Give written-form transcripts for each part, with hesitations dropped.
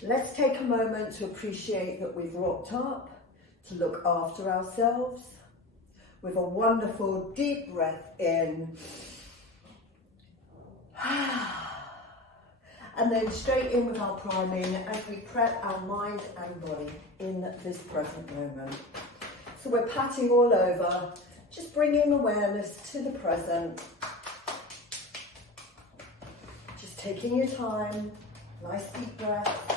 Let's take a moment to appreciate that we've rocked up, to look after ourselves with a wonderful deep breath in. And then straight in with our priming as we prep our mind and body in this present moment. So we're patting all over, just bringing awareness to the present. Just taking your time, nice deep breath.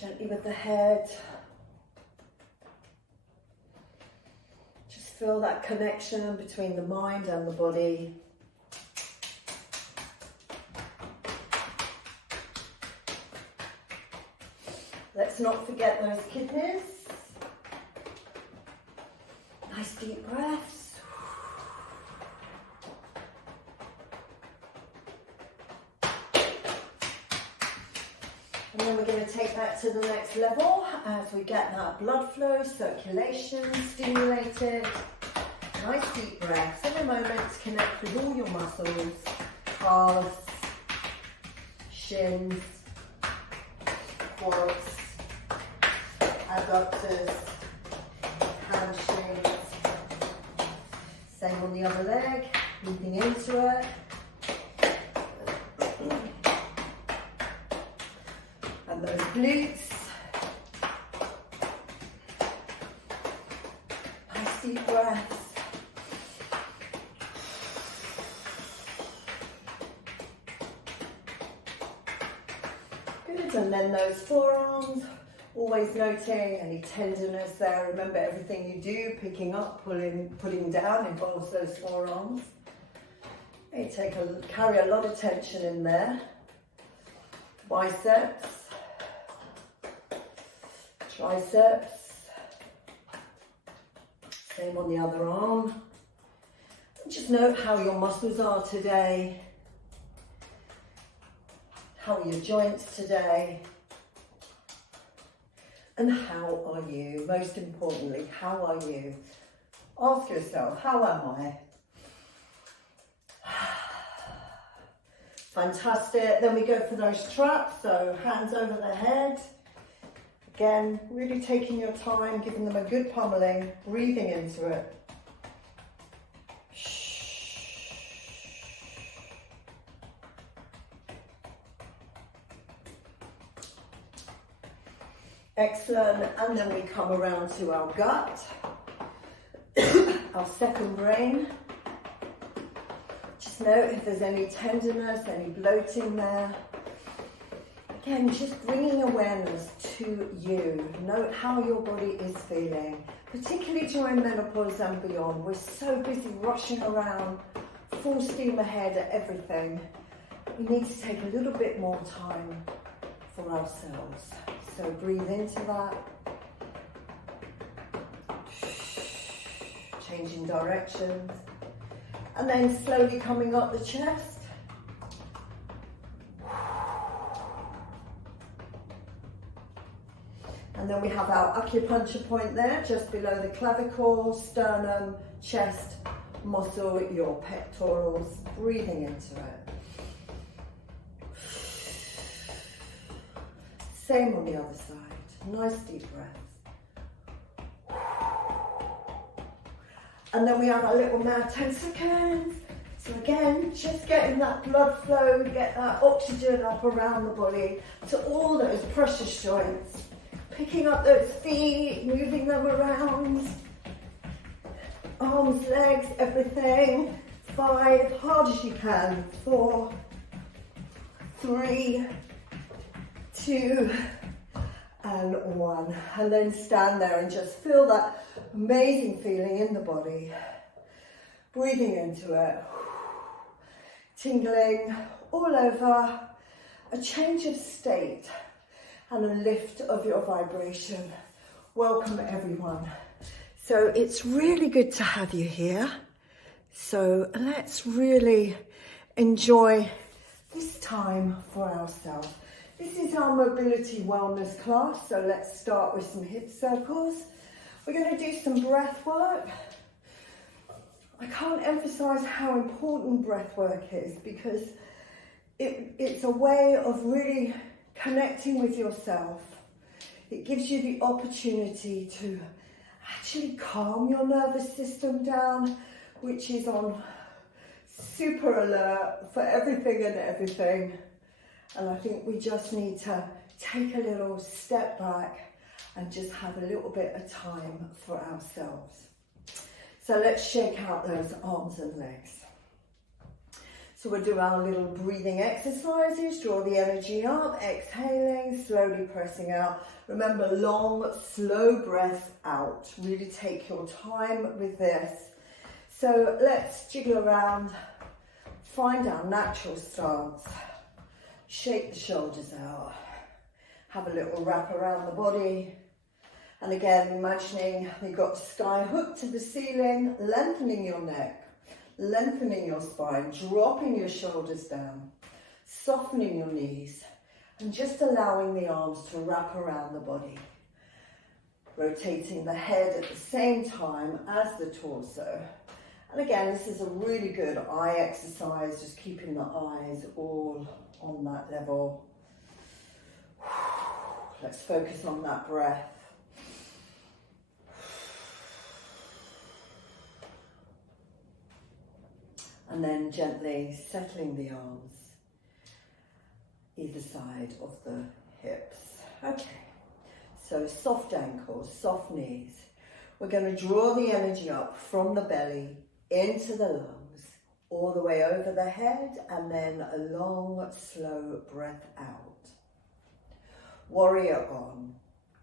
Gently with the head. Just feel that connection between the mind and the body. Let's not forget those kidneys. Nice deep breaths. And then we're going to take that to the next level as we get that blood flow, circulation stimulated. Nice deep breaths. In a moment, connect with all your muscles, calves, shins, quads, adductors, hamstrings. Same on the other leg, breathing into it. And those glutes. Nice deep breaths. Good, and then those forearms, always noting any tenderness there. Remember, everything you do, picking up, pulling down, involves those forearms. They carry a lot of tension in there. Biceps. Triceps, same on the other arm. Just note how your muscles are today, how are your joints today, and how are you? Most importantly, how are you? Ask yourself, how am I? Fantastic. Then we go for those traps, so hands over the head. Again, really taking your time, giving them a good pummeling, breathing into it. Excellent, and then we come around to our gut, our second brain. Just note if there's any tenderness, any bloating there. Again, just bringing awareness to you. Note how your body is feeling, particularly during menopause and beyond. We're so busy rushing around, full steam ahead at everything. We need to take a little bit more time for ourselves. So breathe into that. Changing directions. And then slowly coming up the chest. And then we have our acupuncture point there, just below the clavicle, sternum, chest, muscle, your pectorals, breathing into it. Same on the other side, nice deep breaths. And then we have our little mad 10 seconds. So again, just getting that blood flow, get that oxygen up around the body to all those precious joints. Picking up those feet, moving them around. Arms, legs, everything. 5, hard as you can. 4, 3, 2, and 1. And then stand there and just feel that amazing feeling in the body. Breathing into it. Tingling all over. A change of state. And a lift of your vibration. Welcome everyone. So it's really good to have you here. So let's really enjoy this time for ourselves. This is our mobility wellness class. So let's start with some hip circles. We're going to do some breath work. I can't emphasize how important breath work is, because it's a way of really connecting with yourself. It gives you the opportunity to actually calm your nervous system down, which is on super alert for everything and everything. And I think we just need to take a little step back and just have a little bit of time for ourselves. So let's shake out those arms and legs. So we'll do our little breathing exercises. Draw the energy up, exhaling, slowly pressing out. Remember, long, slow breath out. Really take your time with this. So let's jiggle around, find our natural stance. Shake the shoulders out. Have a little wrap around the body. And again, imagining you've got sky hooked to the ceiling, lengthening your neck, lengthening your spine, dropping your shoulders down, softening your knees, and just allowing the arms to wrap around the body. Rotating the head at the same time as the torso. And again, this is a really good eye exercise, just keeping the eyes all on that level. Let's focus on that breath. And then gently settling the arms either side of the hips. Okay, so soft ankles, soft knees. We're going to draw the energy up from the belly into the lungs, all the way over the head, and then a long, slow breath out. Warrior on.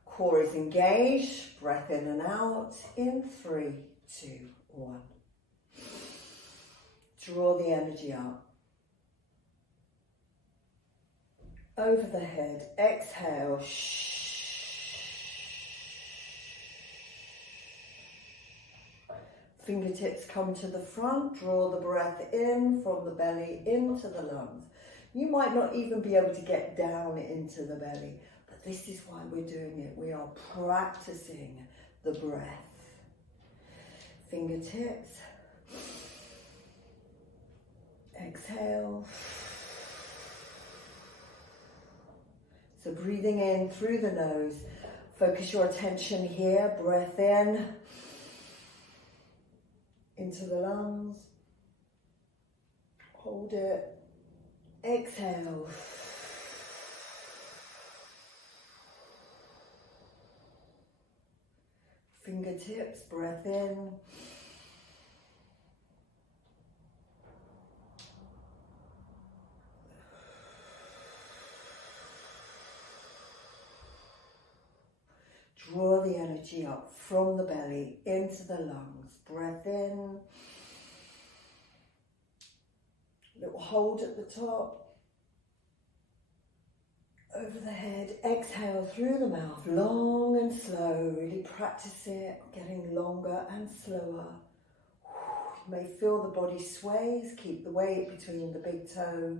Core is engaged. Breath in and out in 3, 2, 1. Draw the energy up. Over the head. Exhale. Fingertips come to the front. Draw the breath in from the belly into the lungs. You might not even be able to get down into the belly, but this is why we're doing it. We are practicing the breath. Fingertips. Exhale. So breathing in through the nose. Focus your attention here. Breath in. Into the lungs. Hold it. Exhale. Fingertips, breath in. Draw the energy up from the belly into the lungs. Breath in. Little hold at the top. Over the head. Exhale through the mouth. Long and slow. Really practice it. Getting longer and slower. You may feel the body sways. Keep the weight between the big toe,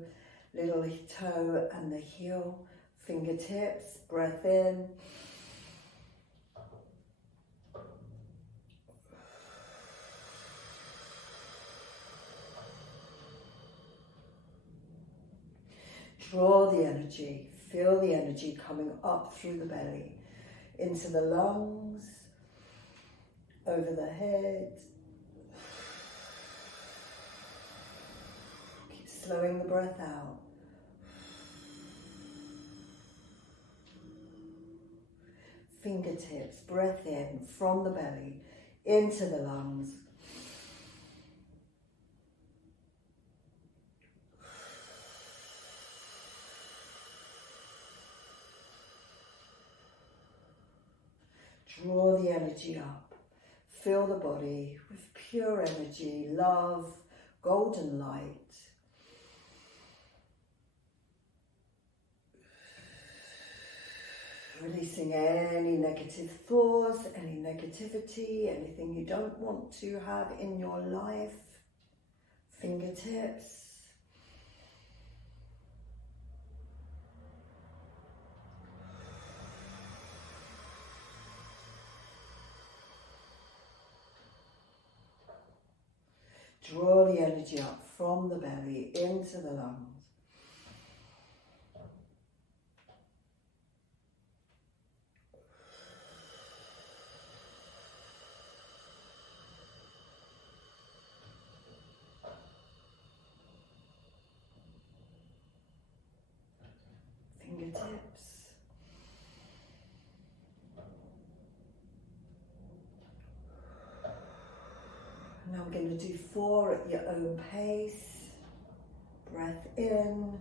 little toe and the heel. Fingertips. Breath in. Draw the energy, feel the energy coming up through the belly, into the lungs, over the head. Keep slowing the breath out. Fingertips, breath in from the belly, into the lungs. Draw the energy up. Fill the body with pure energy, love, golden light. Releasing any negative thoughts, any negativity, anything you don't want to have in your life. Fingertips. the energy up from the belly into the lungs. Fingertips. Now I'm going to do 4 at your own pace. Breath in.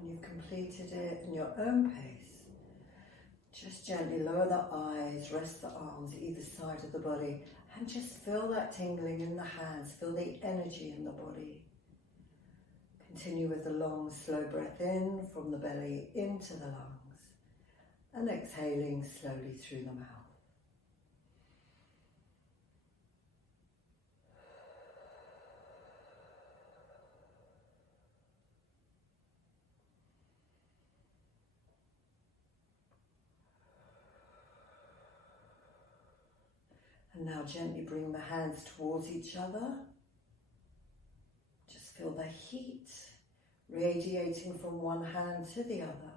When you've completed it in your own pace, just gently lower the eyes, rest the arms either side of the body, and just feel that tingling in the hands, feel the energy in the body. Continue with the long, slow breath in from the belly into the lungs, and exhaling slowly through the mouth. And now gently bring the hands towards each other. Just feel the heat radiating from one hand to the other.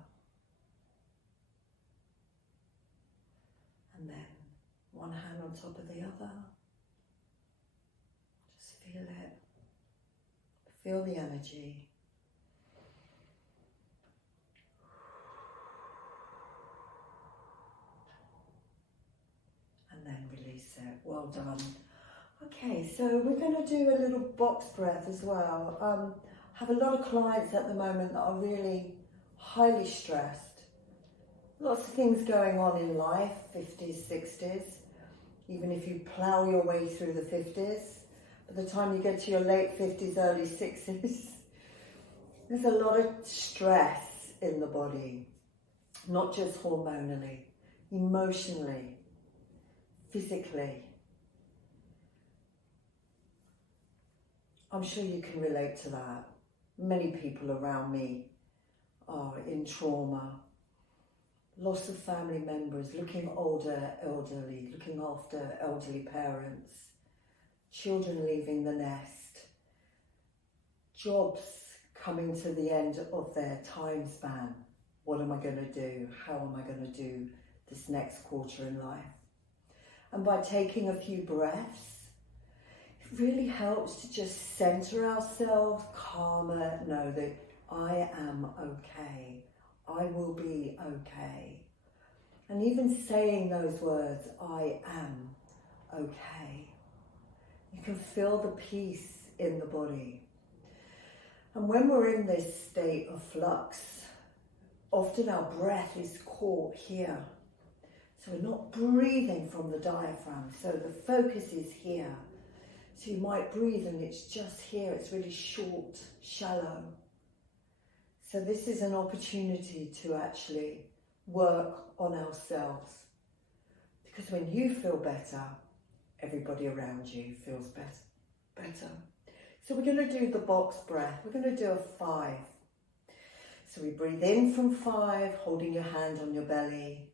And then one hand on top of the other. Just feel it. Feel the energy. And then release it. Well done. Okay, so we're going to do a little box breath as well. I have a lot of clients at the moment that are really highly stressed. Lots of things going on in life, 50s, 60s. Even if you plough your way through the 50s, by the time you get to your late 50s, early 60s, there's a lot of stress in the body. Not just hormonally, emotionally, physically. I'm sure you can relate to that. Many people around me are in trauma, loss of family members, looking elderly, looking after elderly parents, children leaving the nest, jobs coming to the end of their time span. What am I going to do? How am I going to do this next quarter in life? And by taking a few breaths, it really helps to just center ourselves, calmer, know that I am okay. I will be okay. And even saying those words, I am okay, you can feel the peace in the body. And when we're in this state of flux, often our breath is caught here. So we're not breathing from the diaphragm. So the focus is here. So you might breathe and it's just here, it's really short, shallow. So this is an opportunity to actually work on ourselves. Because when you feel better, everybody around you feels better. So we're going to do the box breath. We're going to do a 5. So we breathe in from 5, holding your hand on your belly,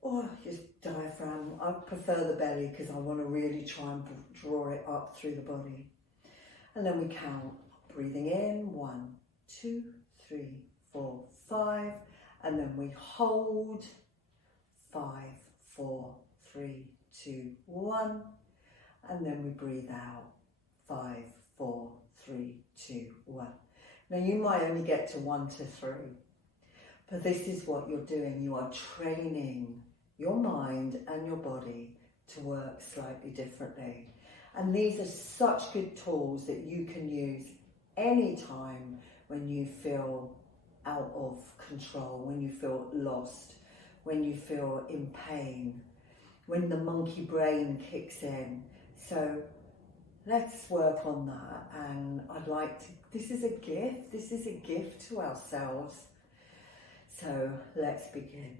or your diaphragm. I prefer the belly because I want to really try and draw it up through the body. And then we count, breathing in, 1, 2, 3, 4, 5, and then we hold, 5, 4, 3, 2, 1, and then we breathe out, 5, 4, 3, 2, 1. Now you might only get to 1 to 3, but this is what you're doing. You are training your mind and your body to work slightly differently. And these are such good tools that you can use anytime when you feel out of control, when you feel lost, when you feel in pain, when the monkey brain kicks in. So let's work on that. And I'd like to, this is a gift to ourselves. So let's begin.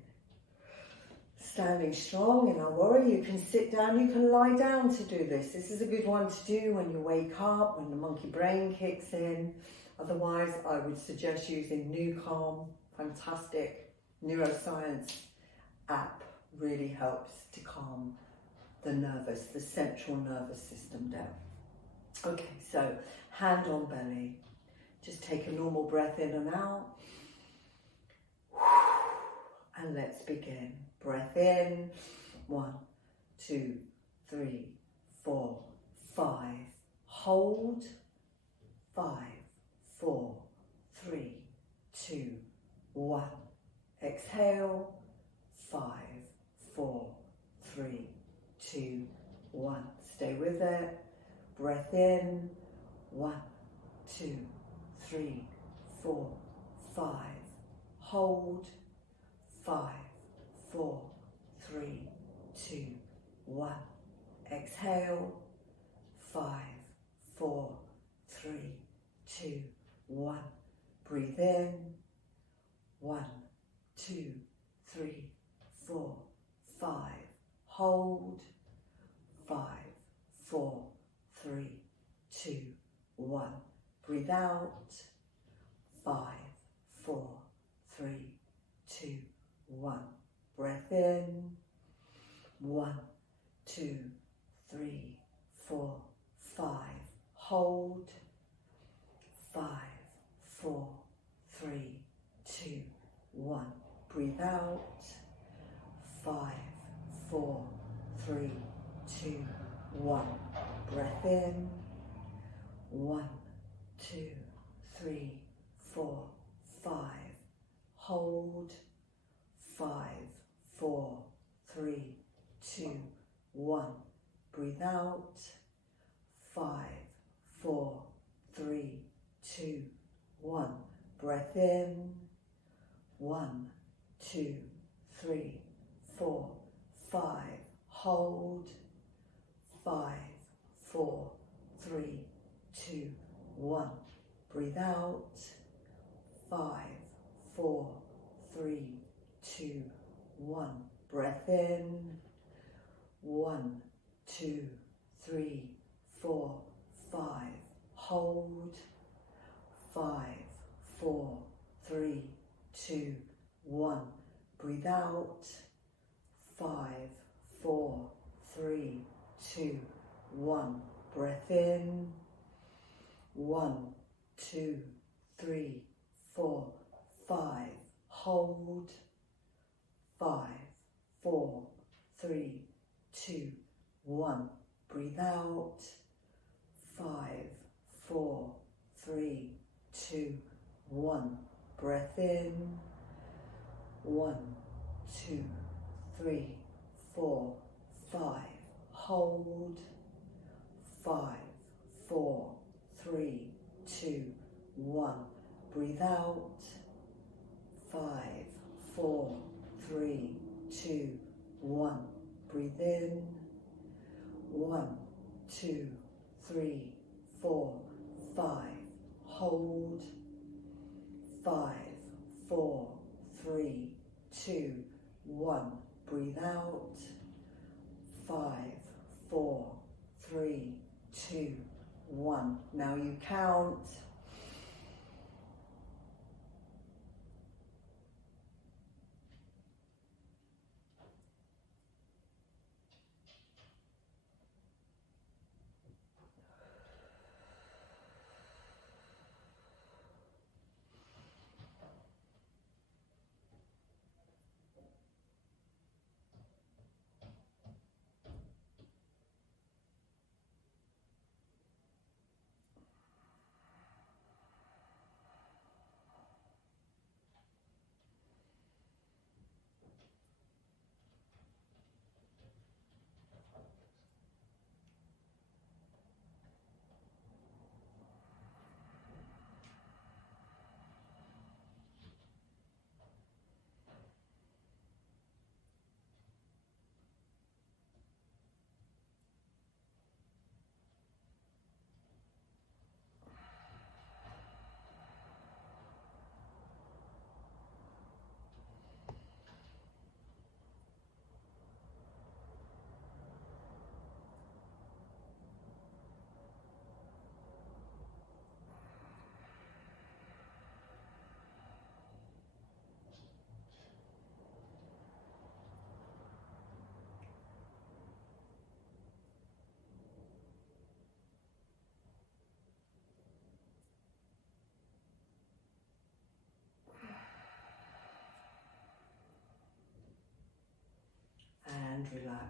Standing strong in our warrior, you can sit down, you can lie down to do this. This is a good one to do when you wake up, when the monkey brain kicks in. Otherwise, I would suggest using New Calm, fantastic neuroscience app, really helps to calm the central nervous system down. Okay, so hand on belly. Just take a normal breath in and out. And let's begin. Breath in, 1, 2, 3, 4, 5. Hold, 5, 4, 3, 2, 1. Exhale, 5, 4, 3, 2, 1. Stay with it. Breath in, 1, 2, 3, 4, 5. Hold, 5, 4, 3, 2, 1. Exhale, 5, 4, 3, 2, 1. Breathe in, 1, 2, 3, 4, 5. Hold, 5, 4, 3, 2, 1. Breathe out, 5, 4, 3, 2, 1. Breath in, 1, 2, 3, 4, 5. Hold, 5, 4, 3, 2, 1. Breathe out, 5, 4, 3, 2, 1. Breath in, 1, 2, 3, 4, 5. Hold, 5, 4, 3, 2, 1. Breathe out, 5, 4, 3, 2, 1. Breath in, 1, 2, 3, 4, 5. Hold, 5, 4, 3, 2, 1. Breathe out, 5, 4, 3, 2, 1. Breath in, 1, 2, 3, 4, 5. Hold, 5, 4, 3, 2, 1. Breathe out, 5, 4, 3, 2, 1. Breath in, 1, 2, 3, 4, 5. Hold, 5, 4, 3, 2, 1. Breathe out, 5, 4, 3, 2, 1. Breath in, 1, 2, 3, 4, 5. Hold, 5, 4, 3, 2, 1. Breathe out, 5, 4, 3, 2, 1. Breathe in, 1, 2, 3, 4, 5. Hold. 5, 4, 3, 2, 1. Breathe out. 5, 4, 3, 2, 1. Now you count. And relax.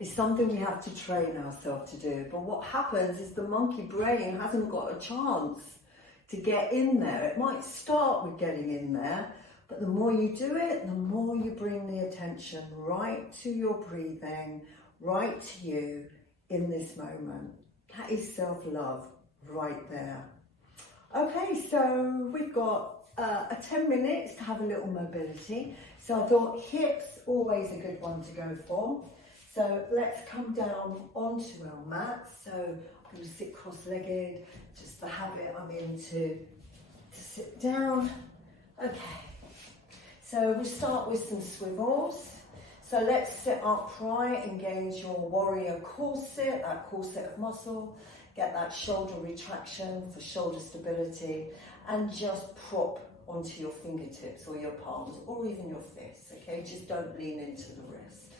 It's something we have to train ourselves to do, but what happens is the monkey brain hasn't got a chance to get in there. It might start with getting in there, but the more you do it, the more you bring the attention right to your breathing, right to you in this moment. That is self-love right there. Okay, so we've got 10 minutes to have a little mobility. So I thought hips, always a good one to go for. So let's come down onto our mat. So I'm going to sit cross-legged, just the habit I'm in to sit down. Okay, so we'll start with some swivels. So let's sit upright, engage your warrior corset, that corset of muscle. Get that shoulder retraction for shoulder stability, and just prop onto your fingertips or your palms or even your fists, okay? Just don't lean into the wrist.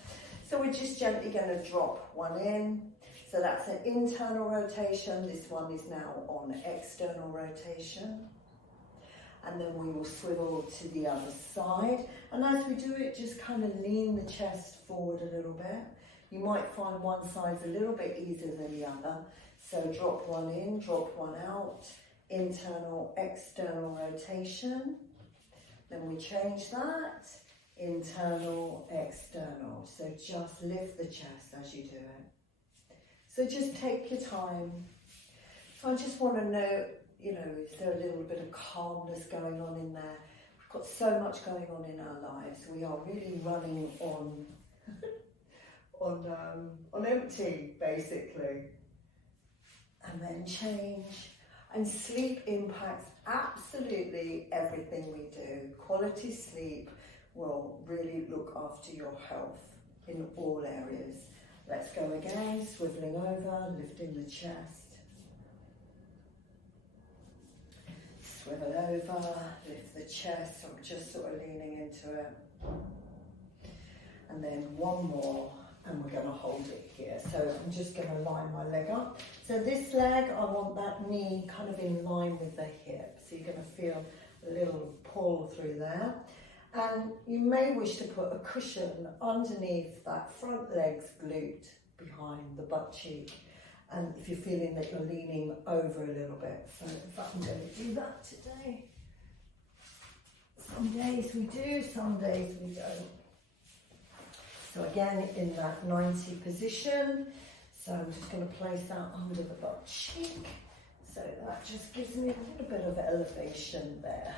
So we're just gently going to drop one in. So that's an internal rotation. This one is now on external rotation. And then we will swivel to the other side. And as we do it, just kind of lean the chest forward a little bit. You might find one side's a little bit easier than the other. So drop one in, drop one out, internal, external rotation. Then we change that, internal, external. So just lift the chest as you do it. So just take your time. So I just want to know, you know, is there a little bit of calmness going on in there? We've got so much going on in our lives. We are really running on, on empty, basically. And then change. And sleep impacts absolutely everything we do. Quality sleep will really look after your health in all areas. Let's go again, swiveling over, lifting the chest. Swivel over, lift the chest. I'm just sort of leaning into it. And then one more. And we're going to hold it here. So I'm just going to line my leg up. So this leg, I want that knee kind of in line with the hip. So you're going to feel a little pull through there. And you may wish to put a cushion underneath that front leg's glute behind the butt cheek. And if you're feeling that you're leaning over a little bit. So in fact, I'm going to do that today. Some days we do, some days we don't. So again, in that 90 position, so I'm just going to place that under the butt cheek. So that just gives me a little bit of elevation there.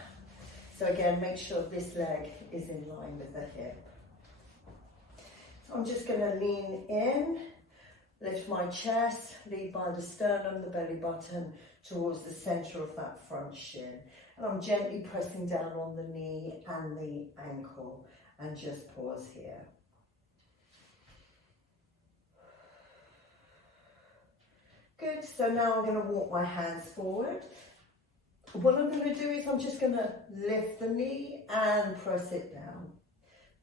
So again, make sure this leg is in line with the hip. So I'm just going to lean in, Lift my chest, lead by the sternum, the belly button towards the center of that front shin. And I'm gently pressing down on the knee and the ankle, and just pause here. Good, so now I'm going to walk my hands forward. What I'm going to do is I'm just going to lift the knee and press it down.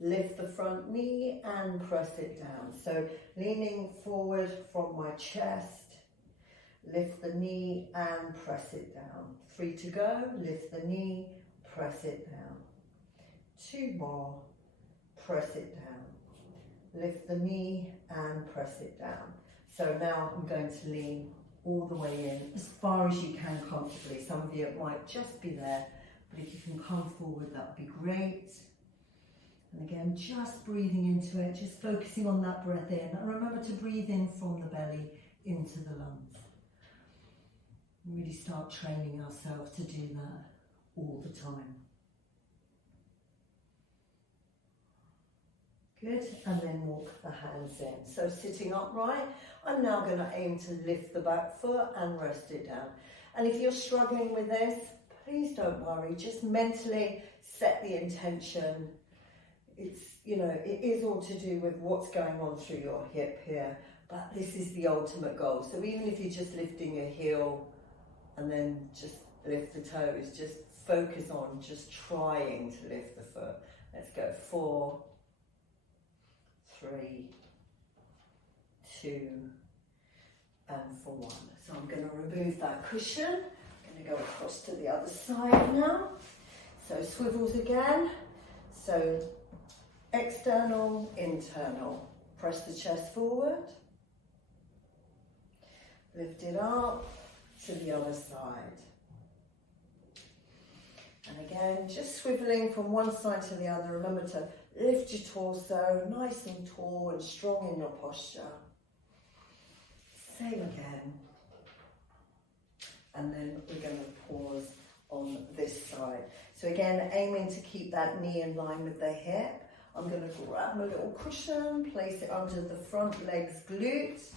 Lift the front knee and press it down. So leaning forward from my chest, lift the knee and press it down. 3 to go, lift the knee, press it down. 2 more, press it down. Lift the knee and press it down. So now I'm going to lean all the way in as far as you can comfortably. Some of you it might just be there, but if you can come forward, that would be great. And again, just breathing into it, just focusing on that breath in. And remember to breathe in from the belly into the lungs. Really start training ourselves to do that all the time. Good, and then walk the hands in. So sitting upright, I'm now going to aim to lift the back foot and rest it down. And if you're struggling with this, please don't worry, just mentally set the intention. It's, you know, it is all to do with what's going on through your hip here, but this is the ultimate goal. So even if you're just lifting your heel and then just lift the toes, just focus on just trying to lift the foot. Let's go 4, 3, 2, and for 1. So I'm going to remove that cushion. I'm going to go across to the other side now. So swivels again. So external, internal. Press the chest forward. Lift it up to the other side. And again, just swiveling from one side to the other. Remember to lift your torso, nice and tall and strong in your posture. Same again. And then we're going to pause on this side. So again, aiming to keep that knee in line with the hip. I'm going to grab my little cushion, place it under the front leg's glutes.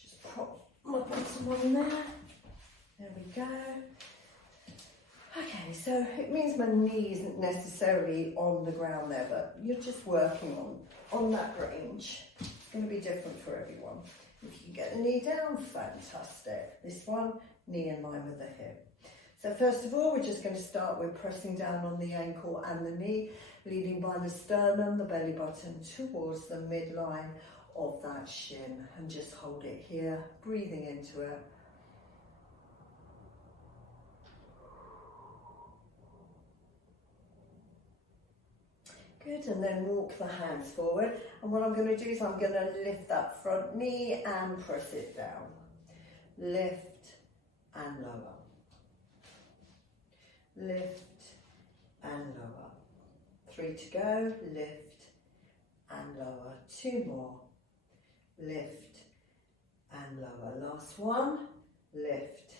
Just prop my bottom on there. There we go. Okay, so it means my knee isn't necessarily on the ground there, but you're just working on that range. It's going to be different for everyone. If you get the knee down, fantastic. This one, knee in line with the hip. So first of all, we're just going to start with pressing down on the ankle and the knee, leading by the sternum, the belly button towards the midline of that shin, and just hold it here, breathing into it. Good, and then walk the hands forward. And what I'm going to do is I'm going to lift that front knee and press it down. Lift and lower. Lift and lower. 3 to go. Lift and lower. 2 more. Lift and lower. Last one. Lift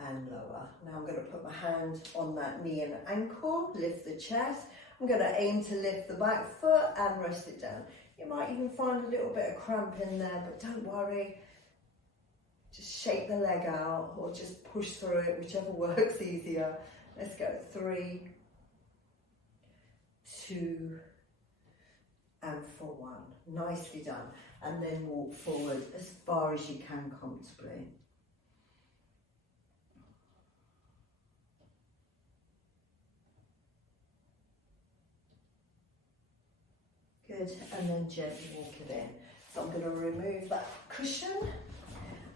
and lower. Now I'm going to put my hand on that knee and ankle. Lift the chest. I'm going to aim to lift the back foot and rest it down. You might even find a little bit of cramp in there, but don't worry. Just shake the leg out or just push through it, whichever works easier. Let's go 3, 2, and for 1. Nicely done. And then walk forward as far as you can comfortably. Good, and then gently walk it in. So I'm going to remove that cushion,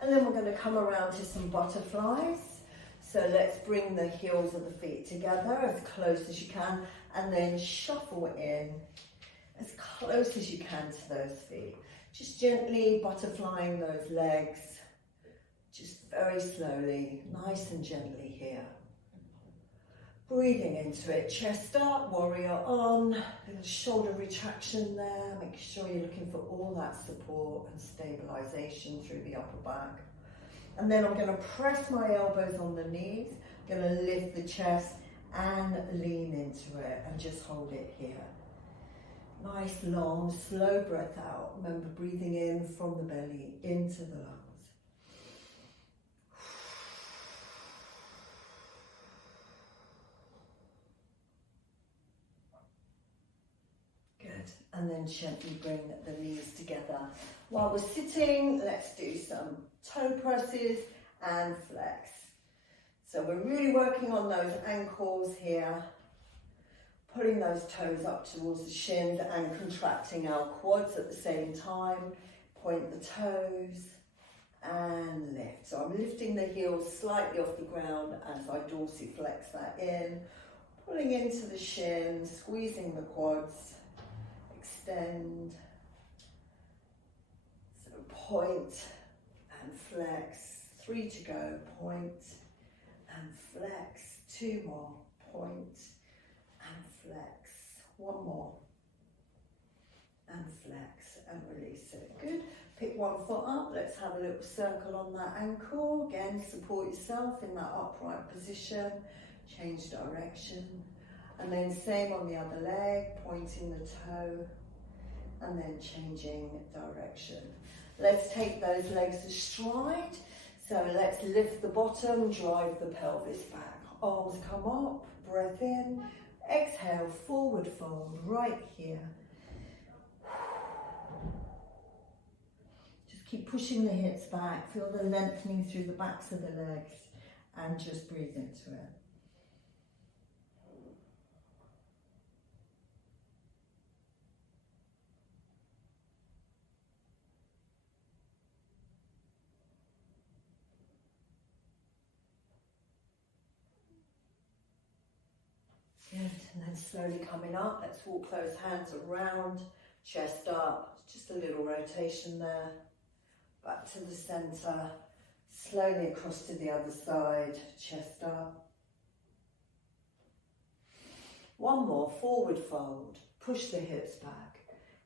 and then we're going to come around to some butterflies. So let's bring the heels of the feet together as close as you can, and then shuffle in as close as you can to those feet. Just gently butterflying those legs, just very slowly, nice and gently here. Breathing into it, chest up, warrior on, little shoulder retraction there, make sure you're looking for all that support and stabilization through the upper back. And then I'm going to press my elbows on the knees, I'm going to lift the chest and lean into it and just hold it here. Nice, long, slow breath out. Remember, breathing in from the belly into the lungs. Good. And then gently bring the knees together. While we're sitting, let's do some toe presses and flex. So we're really working on those ankles here. Pulling those toes up towards the shins and contracting our quads at the same time. Point the toes and lift. So I'm lifting the heels slightly off the ground as I dorsiflex that in. Pulling into the shins, squeezing the quads. Extend. So point and flex. 3 to go. Point and flex. 2 more. Point and flex. 1 more. And flex and release it. Good. Pick 1 foot up. Let's have a little circle on that ankle. Again, support yourself in that upright position. Change direction. And then same on the other leg, pointing the toe and then changing direction. Let's take those legs astride. So let's lift the bottom, drive the pelvis back. Arms come up, breath in. Exhale, forward fold right here. Just keep pushing the hips back. Feel the lengthening through the backs of the legs and just breathe into it. Good, and then slowly coming up, let's walk those hands around, chest up, just a little rotation there, back to the center, slowly across to the other side, chest up. 1 more, forward fold, push the hips back,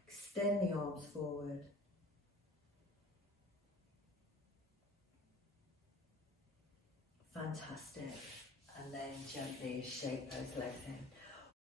extend the arms forward. Fantastic. And then gently shake those legs in.